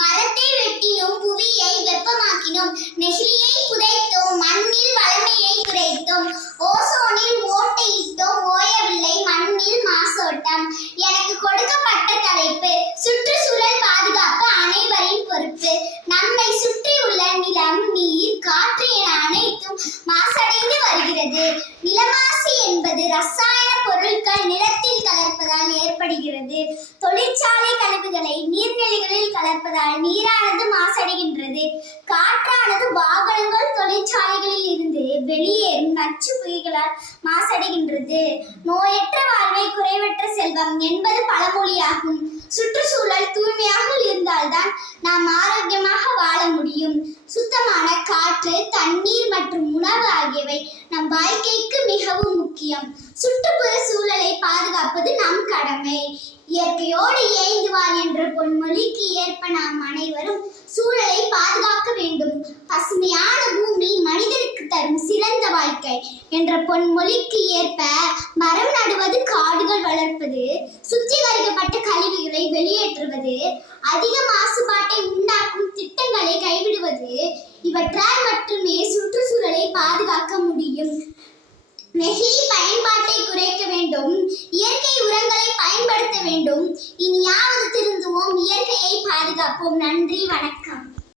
மரத்தை வெட்டினோம் புவியை வெப்பமாக்கினோம் நெகிழியை புதைத்தோம் மண்ணில் வளமையை குறைத்தோம் ஓசோனில் ஓட்டையிட்டோம் ஓயவில்லை மண்ணில் மாசோட்டம். எனக்கு கொடுக்கப்பட்ட தலைப்பு சுற்றுச்சூழல் பாதுகாப்பு அனைவரின் பொறுப்பு. நம்மை சுற்றி உள்ள நிலம் நீர் காற்று என அனைத்தும் மாசடைந்து வருகிறது. நிலமாசி என்பது ரசாயன பொருட்கள் நிலத்தில் கலப்பதால் ஏற்படுகிறது. தொழிற்சாலை கழிவுகளை நீர்நிலைகளில் கலப்பதால் நீரானது மாசடைகின்றது. காற்றானது வாகனங்கள் தொழிற்சாலைகளில் இருந்து வெளியேறும் நச்சு புகைகளால் மாசடைகின்றது. நோயற்ற வாழ்வை குறைவற்ற செல்வம் என்பது பழமொழியாகும். சுற்றுச்சூழல் தூய்மையாக இருந்தால்தான் நாம் ஆரோக்கியமாக வாழ முடியும். சுத்தமான காற்று தண்ணீர் மற்றும் உணவு ஆகியவை நம் வாழ்க்கைக்கு மிகவும் முக்கியம். சுற்றுப்புற சூழலை பாதுகாப்பது நம் கடமை. இயற்கையோடு இயைந்து என்ற பொன்மொழிக்கு ஏற்ப நாம் அனைவரும் சூழலை பாதுகாக்க வேண்டும். பசுமையான பூமி மனிதனுக்கு தரும் சிறந்த வாழ்க்கை என்ற பொன்மொழிக்கு ஏற்ப மரம் நடுவது காடுகள் வளர்ப்பது சுத்திகரிக்கப்பட்ட கழிவுகளை வெளியேற்றுவது அதிக மாசுபாட்டை உண்டாக்கும் திட்டங்களை கைவிடுவது இவற்றால் மட்டுமே சுற்று நெகிழி பயன்பாட்டை குறைக்க வேண்டும். இயற்கை உரங்களை பயன்படுத்த வேண்டும். இனியாவது திருந்துவோம். இயற்கையை பாதுகாப்போம். நன்றி வணக்கம்.